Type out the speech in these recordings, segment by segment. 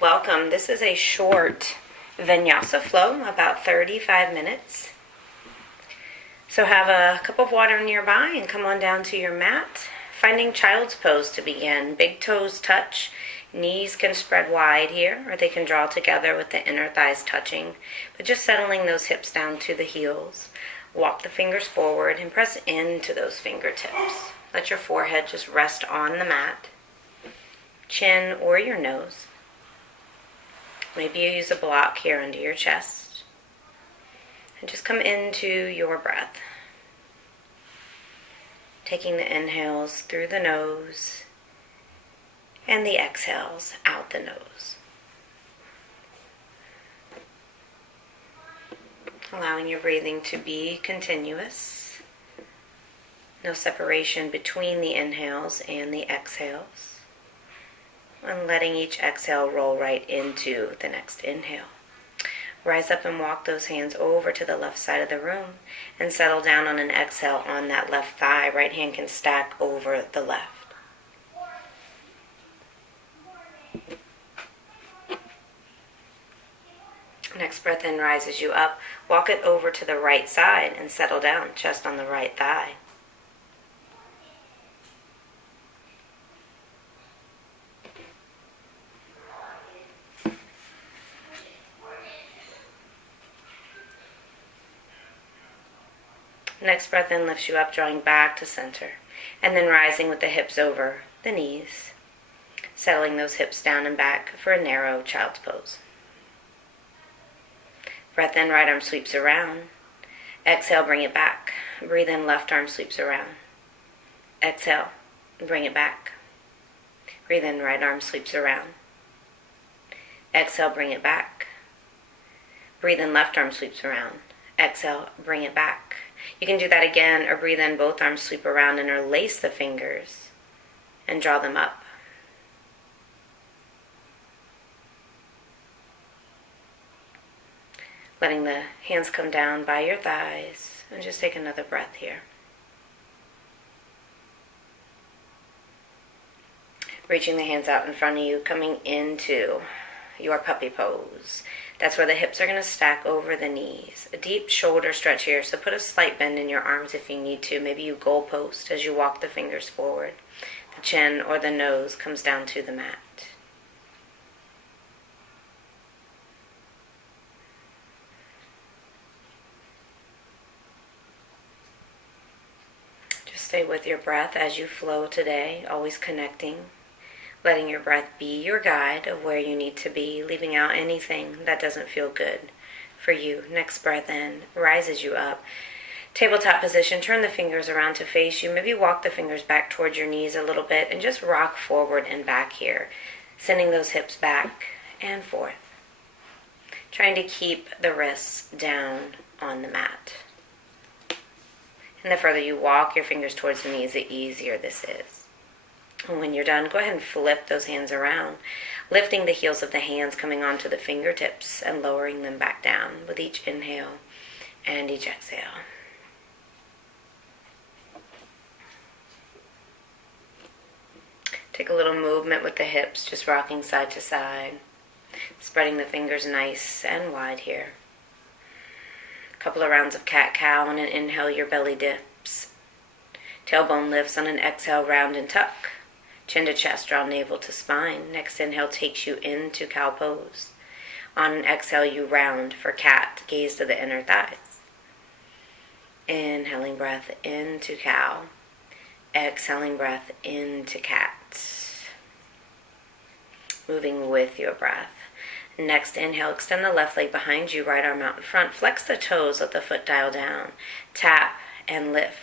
Welcome. This is a short Vinyasa flow, about 35 minutes. So have a cup of water nearby and come on down to your mat. Finding child's pose to begin. Big toes touch. Knees can spread wide here, or they can draw together with the inner thighs touching. But just settling those hips down to the heels. Walk the fingers forward and press into those fingertips. Let your forehead just rest on the mat. Chin or your nose. Maybe you use a block here under your chest. And just come into your breath. Taking the inhales through the nose and the exhales out the nose. Allowing your breathing to be continuous. No separation between the inhales and the exhales. And letting each exhale roll right into the next inhale. Rise up and walk those hands over to the left side of the room and settle down on an exhale on that left thigh. Right hand can stack over the left. Next breath in rises you up. Walk it over to the right side and settle down, chest on the right thigh. Next breath in lifts you up, drawing back to center. And then rising with the hips over the knees. Settling those hips down and back for a narrow child's pose. Breath in, right arm sweeps around. Exhale, bring it back. Breathe in, left arm sweeps around. Exhale, bring it back. Breathe in, right arm sweeps around. Exhale, bring it back. Breathe in, left arm sweeps around. Exhale, bring it back. You can do that again, or breathe in, both arms sweep around, interlace the fingers and draw them up. Letting the hands come down by your thighs, and just take another breath here. Reaching the hands out in front of you, coming into your puppy pose. That's where the hips are going to stack over the knees. A deep shoulder stretch here, so put a slight bend in your arms if you need to. Maybe you goalpost as you walk the fingers forward. The chin or the nose comes down to the mat. Just stay with your breath as you flow today, always connecting. Letting your breath be your guide of where you need to be, leaving out anything that doesn't feel good for you. Next breath in rises you up. Tabletop position, turn the fingers around to face you. Maybe walk the fingers back towards your knees a little bit and just rock forward and back here. Sending those hips back and forth. Trying to keep the wrists down on the mat. And the further you walk your fingers towards the knees, the easier this is. And when you're done, go ahead and flip those hands around, lifting the heels of the hands, coming onto the fingertips and lowering them back down with each inhale and each exhale. Take a little movement with the hips, just rocking side to side, spreading the fingers nice and wide here. A couple of rounds of cat-cow. On an inhale, your belly dips. Tailbone lifts. On an exhale, round and tuck. Chin to chest, draw navel to spine. Next inhale takes you into cow pose. On an exhale, you round for cat, gaze to the inner thighs. Inhaling breath into cow. Exhaling breath into cat. Moving with your breath. Next inhale, extend the left leg behind you, right arm out in front. Flex the toes, let the foot dial down. Tap and lift.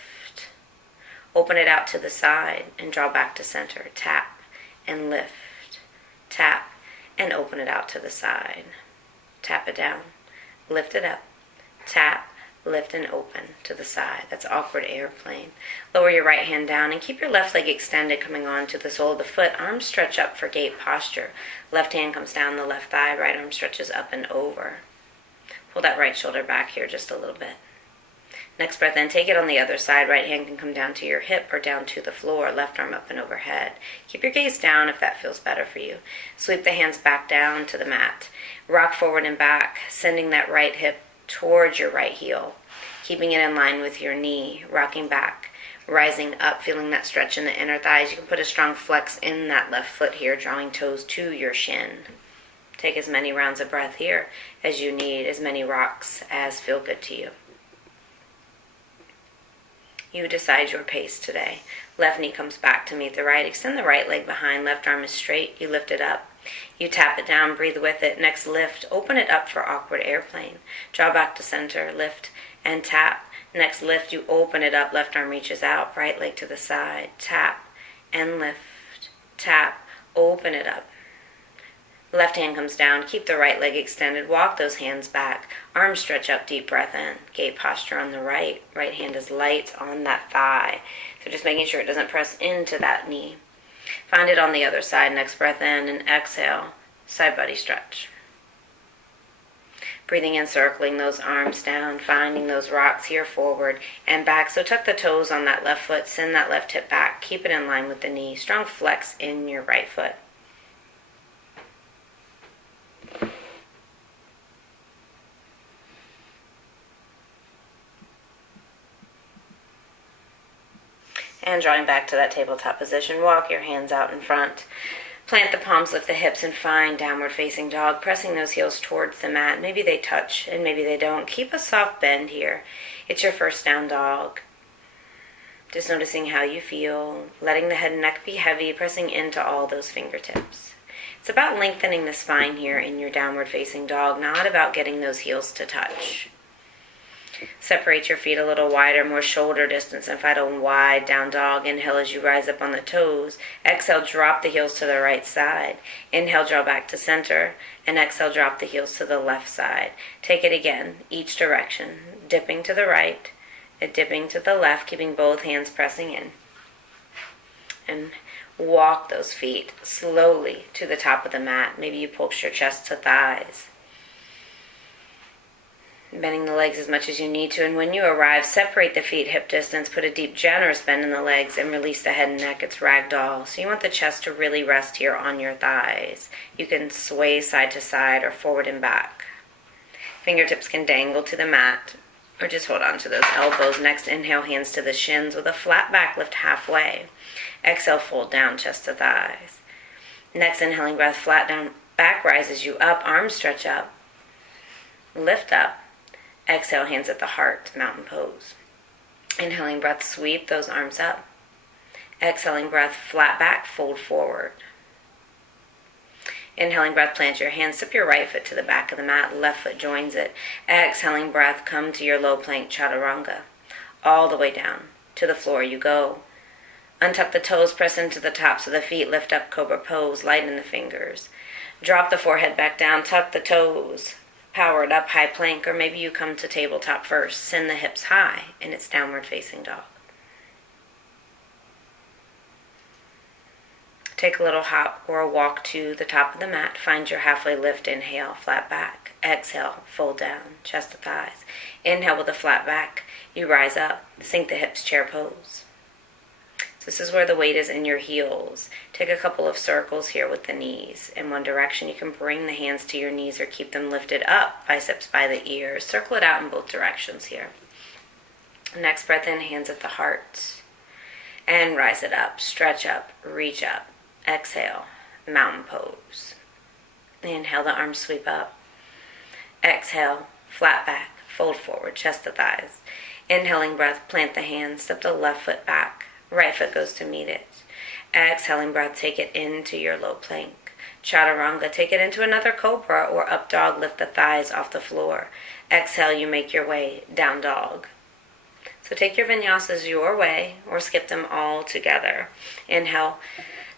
Open it out to the side and draw back to center. Tap and lift. Tap and open it out to the side. Tap it down. Lift it up. Tap, lift, and open to the side. That's awkward airplane. Lower your right hand down and keep your left leg extended, coming on to the sole of the foot. Arms stretch up for gate posture. Left hand comes down the left thigh. Right arm stretches up and over. Pull that right shoulder back here just a little bit. Next breath in, take it on the other side. Right hand can come down to your hip or down to the floor. Left arm up and overhead. Keep your gaze down if that feels better for you. Sweep the hands back down to the mat. Rock forward and back, sending that right hip towards your right heel. Keeping it in line with your knee, rocking back, rising up, feeling that stretch in the inner thighs. You can put a strong flex in that left foot here, drawing toes to your shin. Take as many rounds of breath here as you need, as many rocks as feel good to you. You decide your pace today. Left knee comes back to meet the right. Extend the right leg behind. Left arm is straight. You lift it up. You tap it down. Breathe with it. Next, lift. Open it up for awkward airplane. Draw back to center. Lift and tap. Next, lift. You open it up. Left arm reaches out. Right leg to the side. Tap and lift. Tap. Open it up. Left hand comes down. Keep the right leg extended. Walk those hands back. Arms stretch up. Deep breath in. Gate posture on the right. Right hand is light on that thigh. So just making sure it doesn't press into that knee. Find it on the other side. Next breath in and exhale. Side body stretch. Breathing in, circling those arms down. Finding those rocks here forward and back. So tuck the toes on that left foot. Send that left hip back. Keep it in line with the knee. Strong flex in your right foot. And drawing back to that tabletop position, walk your hands out in front. Plant the palms, lift the hips, and find downward facing dog, pressing those heels towards the mat. Maybe they touch and maybe they don't. Keep a soft bend here. It's your first down dog. Just noticing how you feel, letting the head and neck be heavy, pressing into all those fingertips. It's about lengthening the spine here in your downward facing dog, not about getting those heels to touch. Separate your feet a little wider, more shoulder distance, and find a wide down dog. Inhale as you rise up on the toes. Exhale, drop the heels to the right side. Inhale, draw back to center. And exhale, drop the heels to the left side. Take it again, each direction. Dipping to the right, and dipping to the left, keeping both hands pressing in. And walk those feet slowly to the top of the mat. Maybe you pulse your chest to thighs. Bending the legs as much as you need to, and when you arrive, separate the feet hip distance, put a deep, generous bend in the legs, and release the head and neck. It's ragdoll. So you want the chest to really rest here on your thighs. You can sway side to side or forward and back. Fingertips can dangle to the mat, or just hold on to those elbows. Next, inhale, hands to the shins with a flat back, lift halfway. Exhale, fold down, chest to thighs. Next, inhaling breath, flat down, back rises you up, arms stretch up. Lift up. Exhale, hands at the heart, mountain pose. Inhaling breath, sweep those arms up. Exhaling breath, flat back, fold forward. Inhaling breath, plant your hands, step your right foot to the back of the mat, left foot joins it. Exhaling breath, come to your low plank chaturanga. All the way down to the floor you go. Untuck the toes, press into the tops of the feet, lift up cobra pose, lighten the fingers. Drop the forehead back down, tuck the toes. Power it up, high plank, or maybe you come to tabletop first. Send the hips high, and it's downward facing dog. Take a little hop or a walk to the top of the mat. Find your halfway lift. Inhale, flat back. Exhale, fold down, chest to thighs. Inhale with a flat back. You rise up, sink the hips, chair pose. This is where the weight is in your heels. Take a couple of circles here with the knees. In one direction, you can bring the hands to your knees or keep them lifted up, biceps by the ears. Circle it out in both directions here. Next breath in, hands at the heart. And rise it up, stretch up, reach up. Exhale, mountain pose. Inhale, the arms sweep up. Exhale, flat back, fold forward, chest to thighs. Inhaling breath, plant the hands, step the left foot back. Right foot goes to meet it. Exhaling breath, take it into your low plank. Chaturanga, take it into another cobra or up dog, lift the thighs off the floor. Exhale, you make your way down dog. So take your vinyasas your way or skip them all together. Inhale,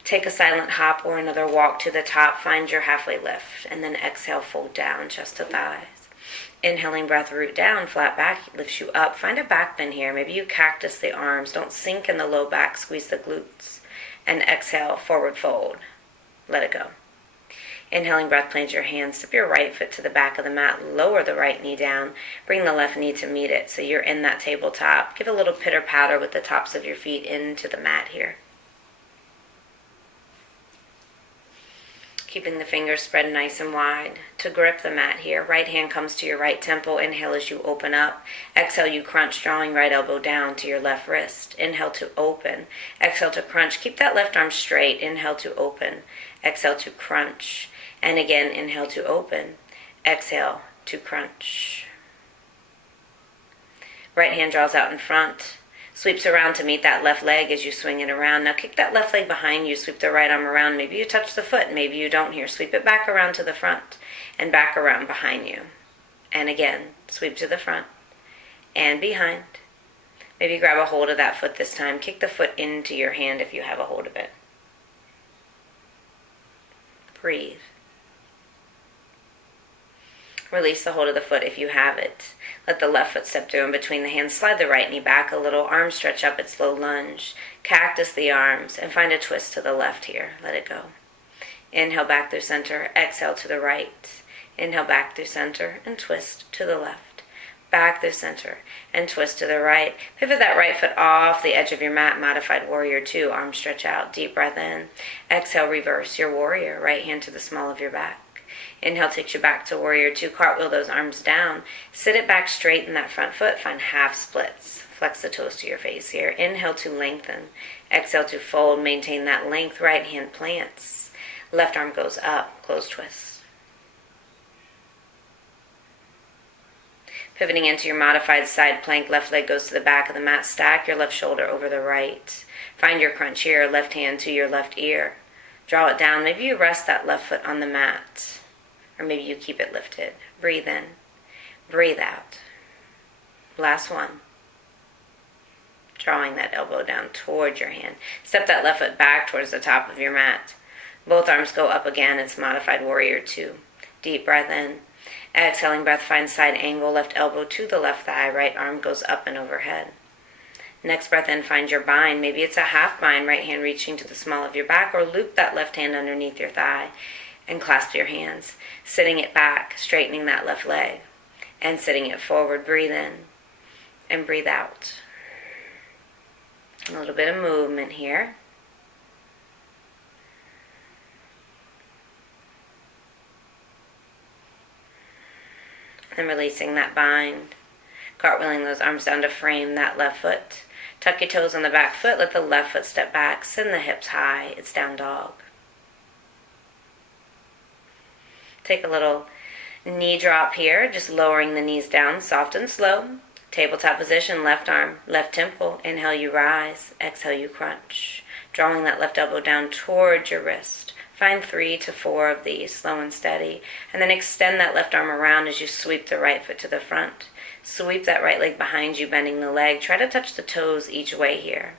take a silent hop or another walk to the top, find your halfway lift, and then exhale, fold down, chest to thighs. Inhaling breath, root down, flat back, lifts you up. Find a back bend here. Maybe you cactus the arms. Don't sink in the low back, squeeze the glutes. And exhale, forward fold. Let it go. Inhaling breath, plant your hands, step your right foot to the back of the mat, lower the right knee down, bring the left knee to meet it so you're in that tabletop. Give a little pitter-patter with the tops of your feet into the mat here. Keeping the fingers spread nice and wide to grip the mat here. Right hand comes to your right temple. Inhale as you open up. Exhale, you crunch, drawing right elbow down to your left wrist. Inhale to open. Exhale to crunch. Keep that left arm straight. Inhale to open. Exhale to crunch. And again, inhale to open. Exhale to crunch. Right hand draws out in front. Sweeps around to meet that left leg as you swing it around. Now kick that left leg behind you, sweep the right arm around. Maybe you touch the foot, maybe you don't here. Sweep it back around to the front and back around behind you. And again, sweep to the front and behind. Maybe grab a hold of that foot this time. Kick the foot into your hand if you have a hold of it. Breathe. Release the hold of the foot if you have it. Let the left foot step through in between the hands. Slide the right knee back a little. Arms stretch up at slow lunge. Cactus the arms and find a twist to the left here. Let it go. Inhale back through center. Exhale to the right. Inhale back through center and twist to the left. Back through center and twist to the right. Pivot that right foot off the edge of your mat. Modified warrior 2. Arms stretch out. Deep breath in. Exhale, reverse your warrior. Right hand to the small of your back. Inhale takes you back to warrior 2. Cartwheel those arms down. Sit it back straight in that front foot. Find half splits. Flex the toes to your face here. Inhale to lengthen. Exhale to fold. Maintain that length. Right hand plants. Left arm goes up. Close twist. Pivoting into your modified side plank. Left leg goes to the back of the mat. Stack your left shoulder over the right. Find your crunch here. Left hand to your left ear. Draw it down. Maybe you rest that left foot on the mat. Or maybe you keep it lifted. Breathe in. Breathe out. Last one. Drawing that elbow down towards your hand. Step that left foot back towards the top of your mat. Both arms go up again. It's modified warrior 2. Deep breath in. Exhaling breath, find side angle. Left elbow to the left thigh. Right arm goes up and overhead. Next breath in, find your bind. Maybe it's a half bind. Right hand reaching to the small of your back. Or loop that left hand underneath your thigh. And clasp your hands, sitting it back, straightening that left leg, and sitting it forward. Breathe in and breathe out. A little bit of movement here. And releasing that bind. Cartwheeling those arms down to frame that left foot. Tuck your toes on the back foot. Let the left foot step back. Send the hips high. It's down dog. Take a little knee drop here, just lowering the knees down, soft and slow. Tabletop position, left arm, left temple. Inhale, you rise. Exhale, you crunch. Drawing that left elbow down towards your wrist. Find 3 to 4 of these, slow and steady. And then extend that left arm around as you sweep the right foot to the front. Sweep that right leg behind you, bending the leg. Try to touch the toes each way here.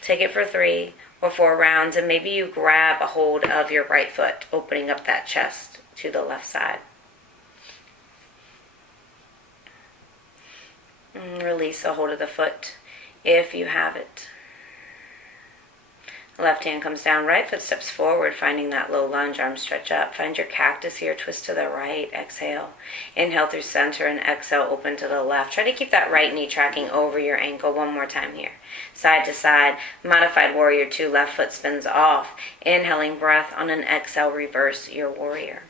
Take it for 3 or 4 rounds, and maybe you grab a hold of your right foot, opening up that chest to the left side. And release a hold of the foot if you have it. Left hand comes down, right foot steps forward, finding that low lunge, arms stretch up. Find your cactus here, twist to the right, exhale. Inhale through center and exhale, open to the left. Try to keep that right knee tracking over your ankle. One more time here. Side to side, modified warrior 2, left foot spins off. Inhaling breath on an exhale, reverse your warrior.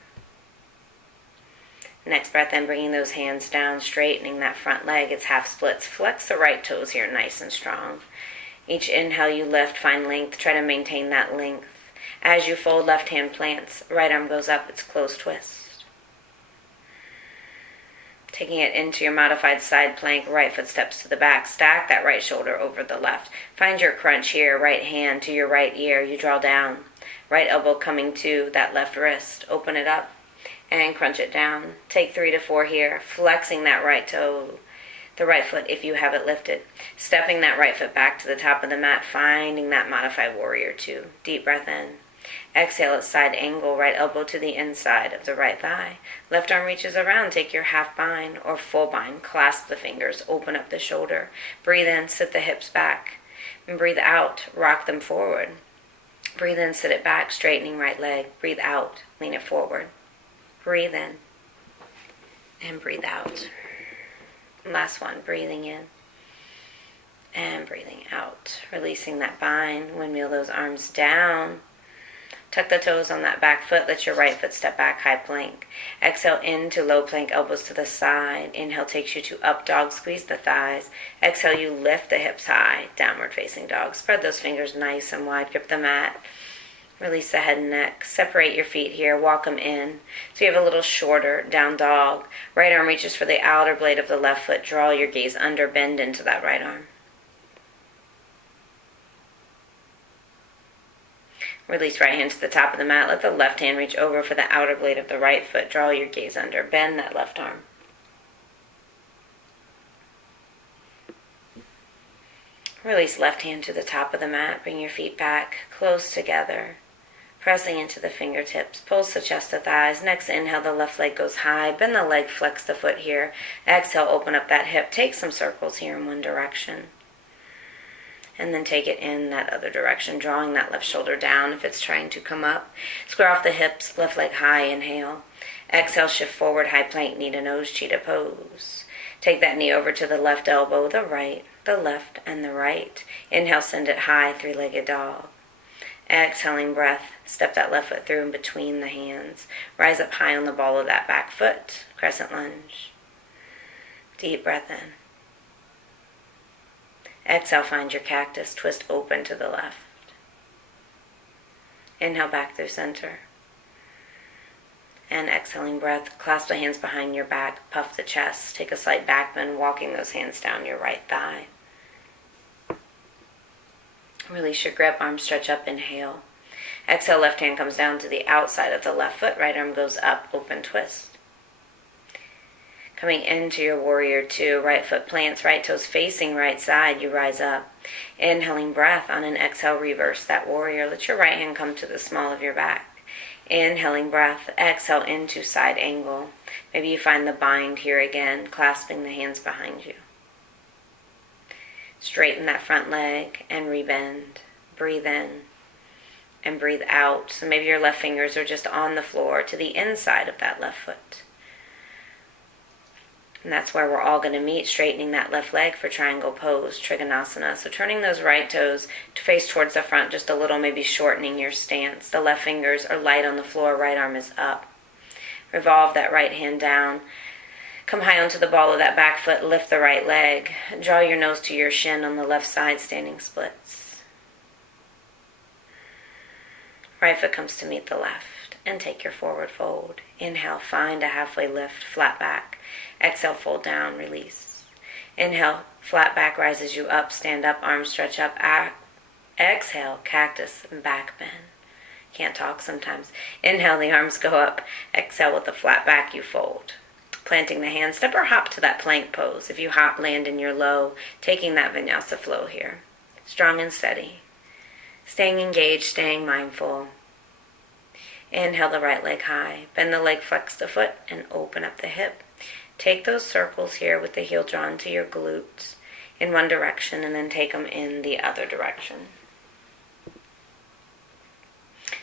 Next breath in, bringing those hands down, straightening that front leg. It's half splits. Flex the right toes here, nice and strong. Each inhale you lift, find length. Try to maintain that length. As you fold, left hand plants. Right arm goes up. It's close twist. Taking it into your modified side plank. Right foot steps to the back. Stack that right shoulder over the left. Find your crunch here. Right hand to your right ear. You draw down. Right elbow coming to that left wrist. Open it up and crunch it down. Take 3 to 4 here. Flexing that right toe. The right foot if you have it lifted. Stepping that right foot back to the top of the mat, finding that modified warrior 2. Deep breath in. Exhale at side angle, right elbow to the inside of the right thigh. Left arm reaches around, take your half bind or full bind. Clasp the fingers, open up the shoulder. Breathe in, sit the hips back. And breathe out, rock them forward. Breathe in, sit it back, straightening right leg. Breathe out, lean it forward. Breathe in and breathe out. Last one, breathing in and breathing out. Releasing that bind, windmill those arms down. Tuck the toes on that back foot. Let your right foot step back, high plank. Exhale into low plank, elbows to the side. Inhale takes you to up dog, squeeze the thighs. Exhale, you lift the hips high, downward facing dog. Spread those fingers nice and wide, grip the mat. Release the head and neck. Separate your feet here, walk them in. So you have a little shorter down dog. Right arm reaches for the outer blade of the left foot. Draw your gaze under, bend into that right arm. Release right hand to the top of the mat. Let the left hand reach over for the outer blade of the right foot. Draw your gaze under. Bend that left arm. Release left hand to the top of the mat. Bring your feet back, close together. Pressing into the fingertips. Pulse the chest to thighs. Next inhale, the left leg goes high. Bend the leg, flex the foot here. Exhale, open up that hip. Take some circles here in one direction. And then take it in that other direction, drawing that left shoulder down if it's trying to come up. Square off the hips, left leg high, inhale. Exhale, shift forward, high plank, knee to nose, cheetah pose. Take that knee over to the left elbow, the right, the left, and the right. Inhale, send it high, three-legged dog. Exhaling breath, step that left foot through in between the hands. Rise up high on the ball of that back foot, crescent lunge. Deep breath in. Exhale, find your cactus, twist open to the left. Inhale back through center. And exhaling breath, clasp the hands behind your back, puff the chest, take a slight back bend, walking those hands down your right thigh. Release your grip, arms stretch up, inhale. Exhale, left hand comes down to the outside of the left foot, right arm goes up, open twist. Coming into your warrior two, right foot plants, right toes facing right side, you rise up. Inhaling breath, on an exhale, reverse that warrior. Let your right hand come to the small of your back. Inhaling breath, exhale into side angle. Maybe you find the bind here again, clasping the hands behind you. Straighten that front leg and rebend. Breathe in and breathe out. So maybe your left fingers are just on the floor to the inside of that left foot. And that's where we're all going to meet, straightening that left leg for triangle pose, Trikonasana. So turning those right toes to face towards the front just a little, maybe shortening your stance. The left fingers are light on the floor, right arm is up. Revolve that right hand down. Come high onto the ball of that back foot, lift the right leg. Draw your nose to your shin on the left side, standing splits. Right foot comes to meet the left, and take your forward fold. Inhale, find a halfway lift, flat back. Exhale, fold down, release. Inhale, flat back rises you up, stand up, arms stretch up. Exhale, cactus, back bend. Can't talk sometimes. Inhale, the arms go up. Exhale, with the flat back, you fold. Planting the hands, step or hop to that plank pose. If you hop, land in your low, taking that vinyasa flow here. Strong and steady. Staying engaged, staying mindful. Inhale the right leg high. Bend the leg, flex the foot, and open up the hip. Take those circles here with the heel drawn to your glutes in one direction, and then take them in the other direction.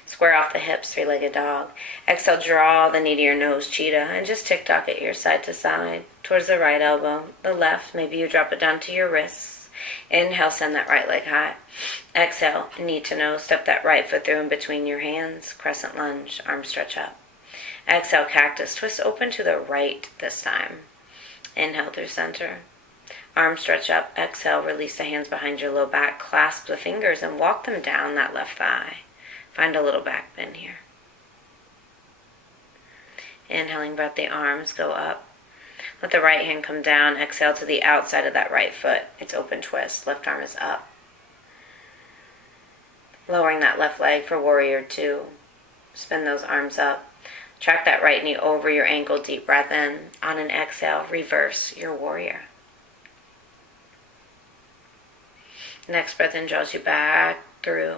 Square off the hips, three-legged dog. Exhale, draw the knee to your nose, cheetah, and just tick-tock it your side to side. Towards the right elbow, the left, maybe you drop it down to your wrists. Inhale, send that right leg high. Exhale, knee to nose, step that right foot through in between your hands. Crescent lunge, arms stretch up. Exhale, cactus, twist open to the right this time. Inhale through center. Arms stretch up. Exhale, release the hands behind your low back. Clasp the fingers and walk them down that left thigh. Find a little back bend here. Inhaling breath, the arms go up. Let the right hand come down. Exhale to the outside of that right foot. It's open twist. Left arm is up. Lowering that left leg for warrior two. Spin those arms up. Track that right knee over your ankle. Deep breath in. On an exhale, reverse your warrior. Next breath in draws you back through.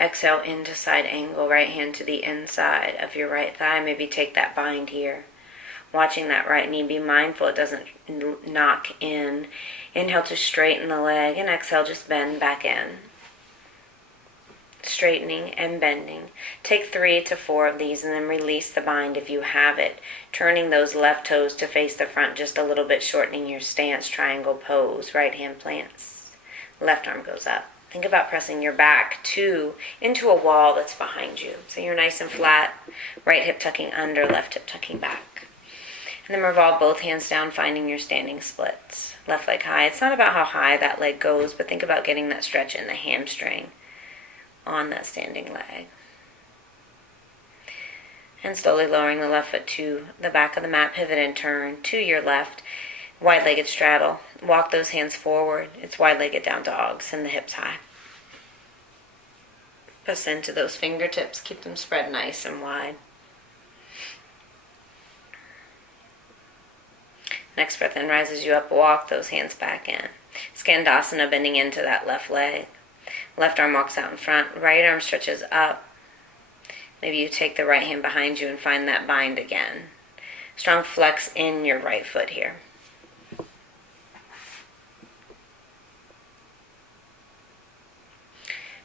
Exhale into side angle. Right hand to the inside of your right thigh. Maybe take that bind here. Watching that right knee. Be mindful it doesn't knock in. Inhale to straighten the leg. And exhale, just bend back in. straightening and bending. Take 3 to 4 of these and then release the bind if you have it, turning those left toes to face the front just a little bit, shortening your stance, triangle pose. Right hand plants, left arm goes up. Think about pressing your back into a wall that's behind you. So you're nice and flat, right hip tucking under, left hip tucking back. And then revolve both hands down, finding your standing splits. Left leg high. It's not about how high that leg goes, but think about getting that stretch in the hamstring on that standing leg. And slowly lowering the left foot to the back of the mat, pivot and turn to your left. Wide-legged straddle. Walk those hands forward. It's wide-legged down dog. Send the hips high. Press into those fingertips. Keep them spread nice and wide. Next breath in rises you up. Walk those hands back in. Skandasana, bending into that left leg. Left arm walks out in front. Right arm stretches up. Maybe you take the right hand behind you and find that bind again. Strong flex in your right foot here.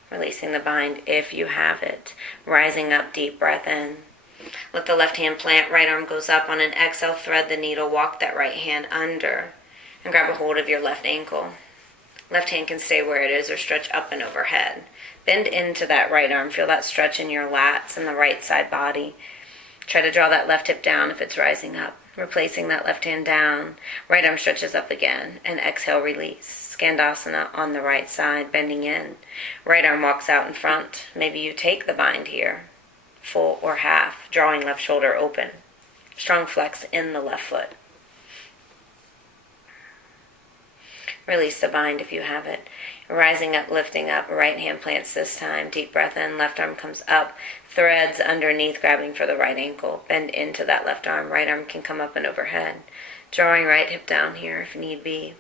Releasing the bind if you have it. Rising up, deep breath in. Let the left hand plant, right arm goes up. On an exhale, thread the needle, walk that right hand under, and grab a hold of your left ankle. Left hand can stay where it is or stretch up and overhead. Bend into that right arm. Feel that stretch in your lats and the right side body. Try to draw that left hip down if it's rising up. Replacing that left hand down. Right arm stretches up again. And exhale, release. Skandasana on the right side, bending in. Right arm walks out in front. Maybe you take the bind here, full or half, drawing left shoulder open. Strong flex in the left foot. Release the bind if you have it. Rising up, lifting up, right hand plants this time. Deep breath in, left arm comes up, threads underneath, grabbing for the right ankle. Bend into that left arm. Right arm can come up and overhead. Drawing right hip down here if need be.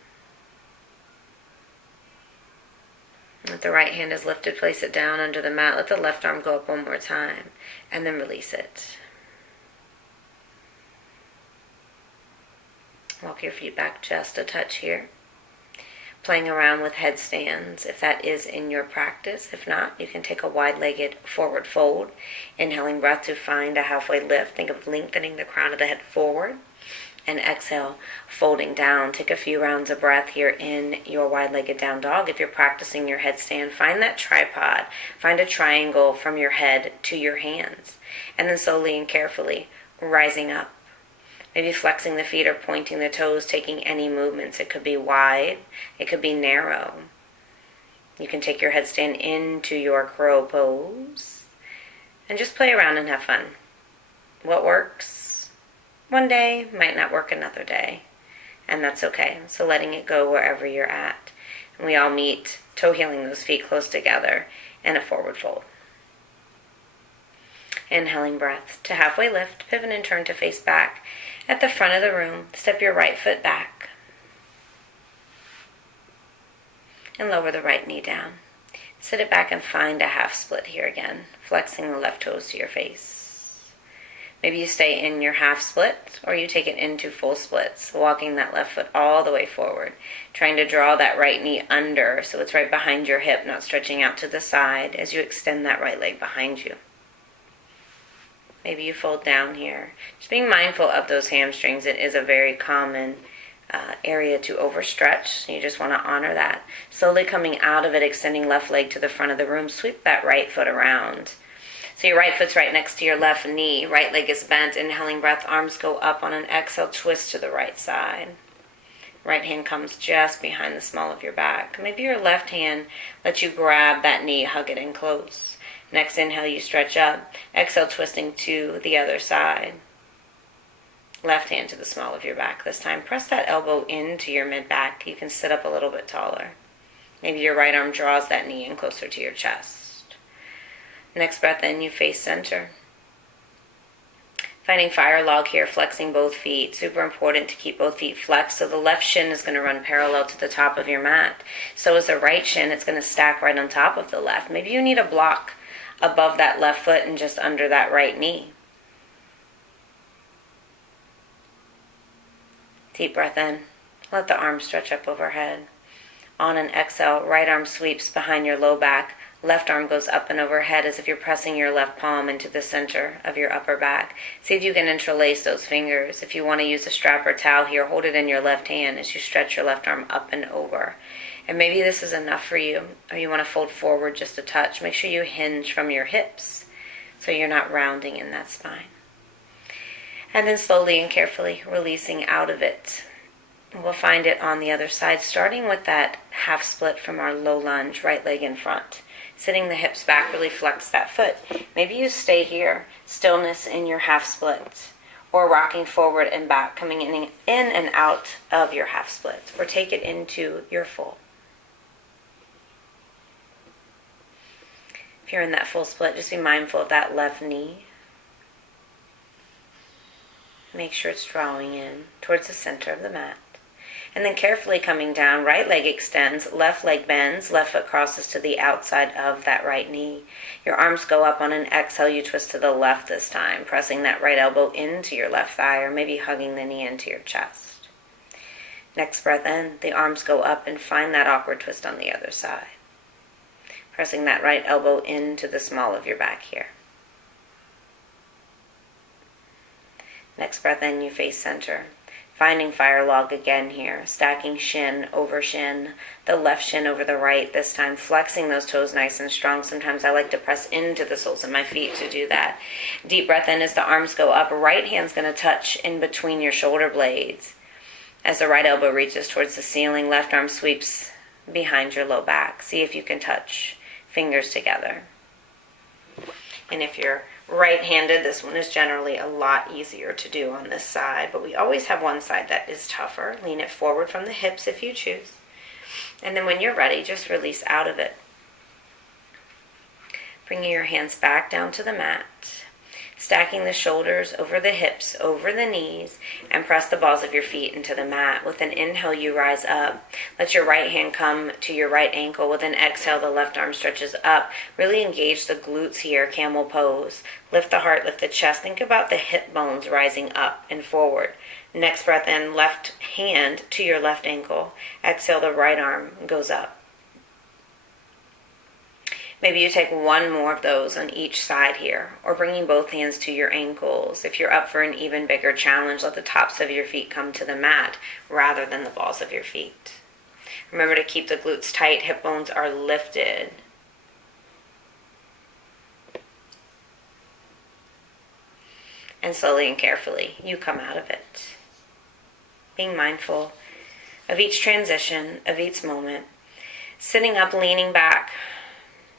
Let the right hand is lifted, place it down under the mat. Let the left arm go up one more time, and then release it. Walk your feet back just a touch here. Playing around with headstands if that is in your practice. If not, you can take a wide-legged forward fold. Inhaling breath to find a halfway lift. Think of lengthening the crown of the head forward. And exhale, folding down. Take a few rounds of breath here in your wide-legged down dog. If you're practicing your headstand, find that tripod. Find a triangle from your head to your hands. And then slowly and carefully rising up. Maybe flexing the feet or pointing the toes, taking any movements. It could be wide. It could be narrow. You can take your headstand into your crow pose. And just play around and have fun. What works one day might not work another day, and that's okay. So letting it go wherever you're at. And we all meet toe heeling those feet close together in a forward fold. Inhaling breath to halfway lift, pivot and turn to face back. At the front of the room, step your right foot back and lower the right knee down. Sit it back and find a half split here again, flexing the left toes to your face. Maybe you stay in your half split or you take it into full splits, walking that left foot all the way forward, trying to draw that right knee under so it's right behind your hip, not stretching out to the side as you extend that right leg behind you. Maybe you fold down here. Just being mindful of those hamstrings. It is a very common area to overstretch. So you just want to honor that. Slowly coming out of it, extending left leg to the front of the room. Sweep that right foot around. So your right foot's right next to your left knee. Right leg is bent. Inhaling breath, arms go up. On an exhale, twist to the right side. Right hand comes just behind the small of your back. Maybe your left hand lets you grab that knee, hug it in close. Next inhale, you stretch up. Exhale, twisting to the other side. Left hand to the small of your back this time. Press that elbow into your mid-back. You can sit up a little bit taller. Maybe your right arm draws that knee in closer to your chest. Next breath in, you face center. Finding fire log here, flexing both feet. Super important to keep both feet flexed. So the left shin is going to run parallel to the top of your mat. So is the right shin. It's going to stack right on top of the left. Maybe you need a block above that left foot and just under that right knee. Deep breath in. Let the arms stretch up overhead. On an exhale, right arm sweeps behind your low back. Left arm goes up and overhead as if you're pressing your left palm into the center of your upper back. See if you can interlace those fingers. If you want to use a strap or towel here, hold it in your left hand as you stretch your left arm up and over. And maybe this is enough for you, or you want to fold forward just a touch. Make sure you hinge from your hips so you're not rounding in that spine. And then slowly and carefully releasing out of it. We'll find it on the other side, starting with that half split from our low lunge, right leg in front. Sitting the hips back, really flex that foot. Maybe you stay here, stillness in your half split, or rocking forward and back, coming in and out of your half split, or take it into your full. If you're in that full split, just be mindful of that left knee. Make sure it's drawing in towards the center of the mat. And then carefully coming down, right leg extends, left leg bends, left foot crosses to the outside of that right knee. Your arms go up. On an exhale, you twist to the left this time, pressing that right elbow into your left thigh, or maybe hugging the knee into your chest. Next breath in, the arms go up and find that awkward twist on the other side. Pressing that right elbow into the small of your back here. Next breath in, you face center. Finding fire log again here, stacking shin over shin, the left shin over the right this time, flexing those toes nice and strong. Sometimes I like to press into the soles of my feet to do that. Deep breath in as the arms go up. Right hand's going to touch in between your shoulder blades. As the right elbow reaches towards the ceiling, left arm sweeps behind your low back. See if you can touch fingers together. And if you're right-handed, this one is generally a lot easier to do on this side, but we always have one side that is tougher. Lean it forward from the hips if you choose. And then when you're ready, just release out of it. Bringing your hands back down to the mat. Stacking the shoulders over the hips, over the knees, and press the balls of your feet into the mat. With an inhale, you rise up. Let your right hand come to your right ankle. With an exhale, the left arm stretches up. Really engage the glutes here, camel pose. Lift the heart, lift the chest. Think about the hip bones rising up and forward. Next breath in, left hand to your left ankle. Exhale, the right arm goes up. Maybe you take one more of those on each side here, or bringing both hands to your ankles. If you're up for an even bigger challenge, let the tops of your feet come to the mat rather than the balls of your feet. Remember to keep the glutes tight, hip bones are lifted. And slowly and carefully, you come out of it. Being mindful of each transition, of each moment. Sitting up, leaning back.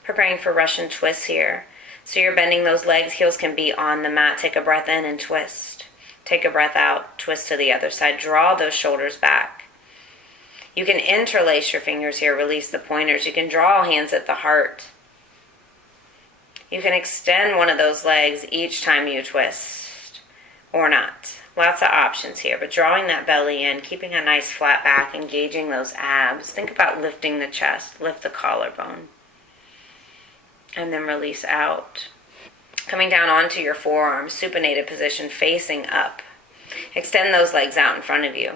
Preparing for Russian twists here. So you're bending those legs, heels can be on the mat. Take a breath in and twist. Take a breath out, twist to the other side. Draw those shoulders back. You can interlace your fingers here, release the pointers. You can draw hands at the heart. You can extend one of those legs each time you twist, or not. Lots of options here, but drawing that belly in, keeping a nice flat back, engaging those abs. Think about lifting the chest, lift the collarbone. And then release out. Coming down onto your forearms, supinated position, facing up. Extend those legs out in front of you.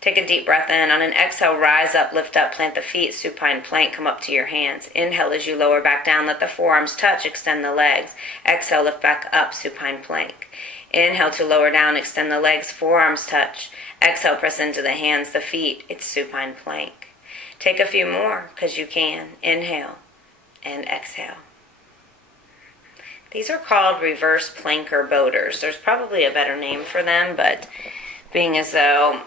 Take a deep breath in. On an exhale, rise up, lift up, plant the feet, supine plank, come up to your hands. Inhale as you lower back down, let the forearms touch, extend the legs. Exhale, lift back up, supine plank. Inhale to lower down, extend the legs, forearms touch. Exhale, press into the hands, the feet, it's supine plank. Take a few more, because you can. Inhale. And exhale. These are called reverse planker boaters. There's probably a better name for them, but being as though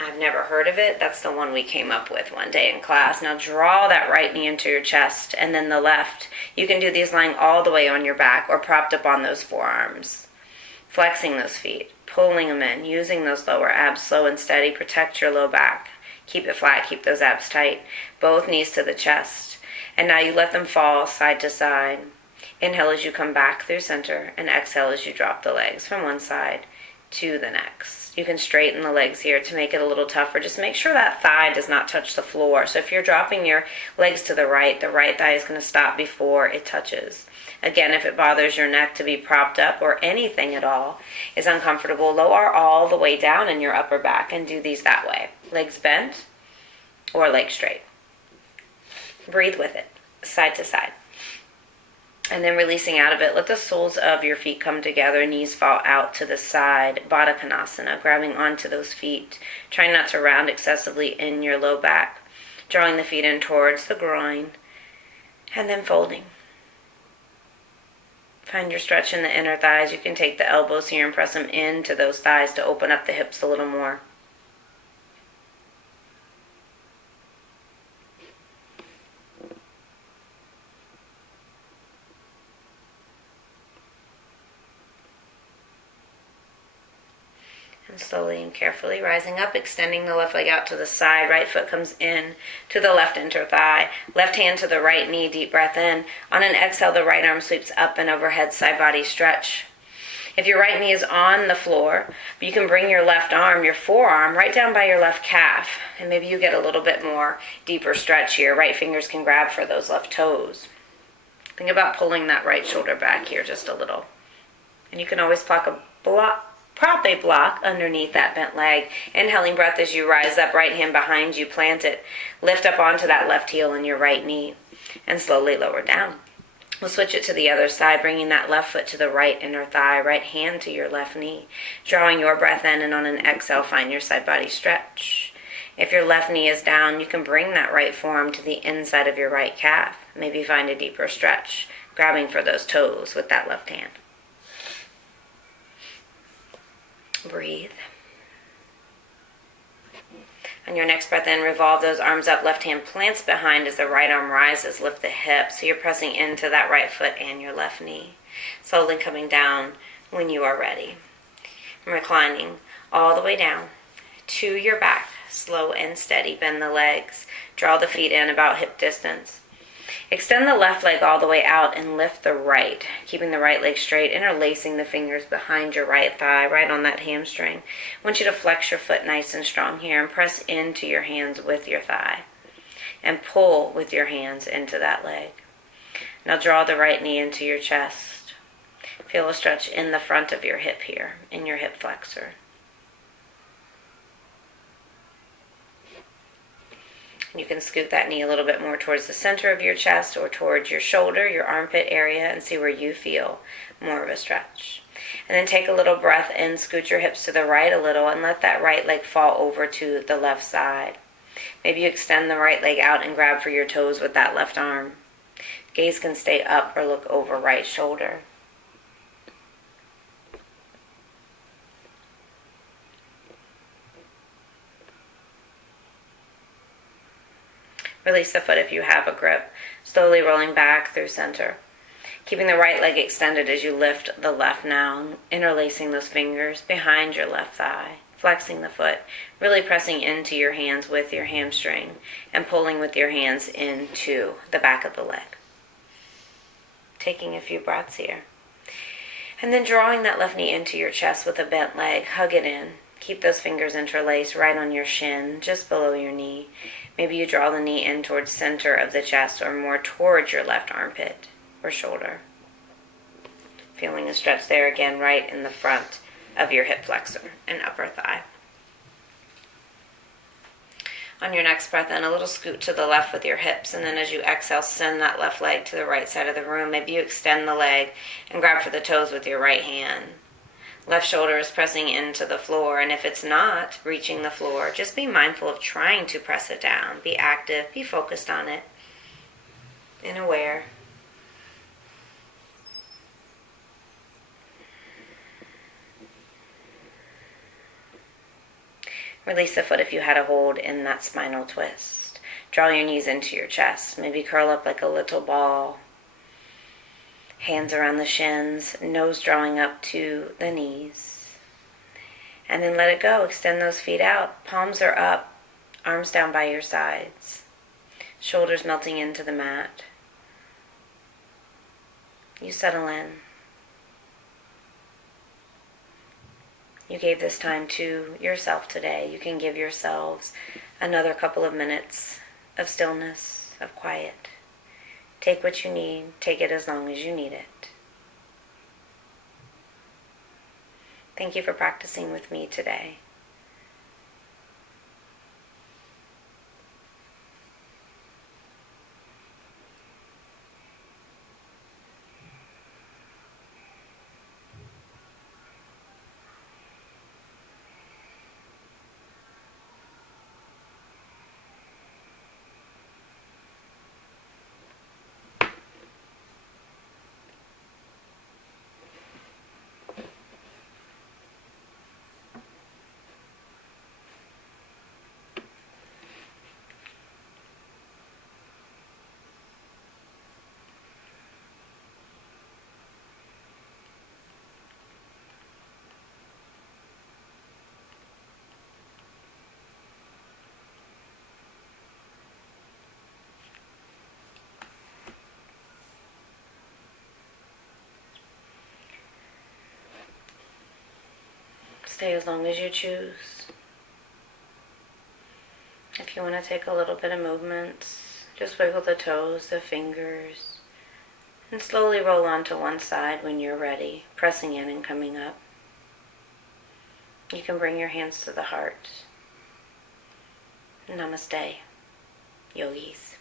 I've never heard of it, that's the one we came up with one day in class. Now draw that right knee into your chest and then the left. You can do these lying all the way on your back or propped up on those forearms. Flexing those feet, pulling them in, using those lower abs slow and steady. Protect your low back. Keep it flat, keep those abs tight. Both knees to the chest. And now you let them fall side to side. Inhale as you come back through center, and exhale as you drop the legs from one side to the next. You can straighten the legs here to make it a little tougher. Just make sure that thigh does not touch the floor. So if you're dropping your legs to the right thigh is going to stop before it touches. Again, if it bothers your neck to be propped up or anything at all is uncomfortable, lower all the way down in your upper back and do these that way. Legs bent or legs straight. Breathe with it. side to side. And then releasing out of it, let the soles of your feet come together, knees fall out to the side, Baddha Konasana, grabbing onto those feet. Trying not to round excessively in your low back, drawing the feet in towards the groin, and then folding. Find your stretch in the inner thighs. You can take the elbows here and press them into those thighs to open up the hips a little more. And slowly and carefully rising up, extending the left leg out to the side. Right foot comes in to the left inner thigh. Left hand to the right knee. Deep breath in. On an exhale, the right arm sweeps up and overhead, side body stretch. If your right knee is on the floor, you can bring your left arm, your forearm, right down by your left calf. And maybe you get a little bit more deeper stretch here. Right fingers can grab for those left toes. Think about pulling that right shoulder back here just a little. And you can always prop a block underneath that bent leg. Inhaling breath as you rise up, right hand behind you, plant it. Lift up onto that left heel and your right knee. And slowly lower down. We'll switch it to the other side, bringing that left foot to the right inner thigh, right hand to your left knee. Drawing your breath in, and on an exhale, find your side body stretch. If your left knee is down, you can bring that right forearm to the inside of your right calf. Maybe find a deeper stretch, grabbing for those toes with that left hand. Breathe. On your next breath in, revolve those arms up. Left hand plants behind as the right arm rises. Lift the hips. So you're pressing into that right foot and your left knee. Slowly coming down when you are ready. And reclining all the way down to your back. Slow and steady. Bend the legs. Draw the feet in about hip distance. Extend the left leg all the way out and lift the right, keeping the right leg straight, interlacing the fingers behind your right thigh, right on that hamstring. I want you to flex your foot nice and strong here and press into your hands with your thigh and pull with your hands into that leg. Now draw the right knee into your chest. Feel a stretch in the front of your hip here, in your hip flexor. You can scoot that knee a little bit more towards the center of your chest or towards your shoulder, your armpit area, and see where you feel more of a stretch. And then take a little breath in, scoot your hips to the right a little, and let that right leg fall over to the left side. Maybe you extend the right leg out and grab for your toes with that left arm. Gaze can stay up or look over right shoulder. Release the foot if you have a grip, slowly rolling back through center. Keeping the right leg extended as you lift the left now, interlacing those fingers behind your left thigh, flexing the foot, really pressing into your hands with your hamstring and pulling with your hands into the back of the leg. Taking a few breaths here. And then drawing that left knee into your chest with a bent leg, hug it in. Keep those fingers interlaced right on your shin, just below your knee. Maybe you draw the knee in towards center of the chest or more towards your left armpit or shoulder. Feeling a stretch there again right in the front of your hip flexor and upper thigh. On your next breath in, a little scoot to the left with your hips, and then as you exhale, send that left leg to the right side of the room. Maybe you extend the leg and grab for the toes with your right hand. Left shoulder is pressing into the floor, and if it's not reaching the floor, just be mindful of trying to press it down. Be active, be focused on it, and aware. Release the foot if you had a hold in that spinal twist. Draw your knees into your chest. Maybe curl up like a little ball. Hands around the shins, nose drawing up to the knees. And then let it go. Extend those feet out. Palms are up, arms down by your sides. Shoulders melting into the mat. You settle in. You gave this time to yourself today. You can give yourselves another couple of minutes of stillness, of quiet. Take what you need. Take it as long as you need it. Thank you for practicing with me today. Stay as long as you choose. If you want to take a little bit of movements, just wiggle the toes, the fingers, and slowly roll onto one side when you're ready, pressing in and coming up. You can bring your hands to the heart. Namaste, yogis.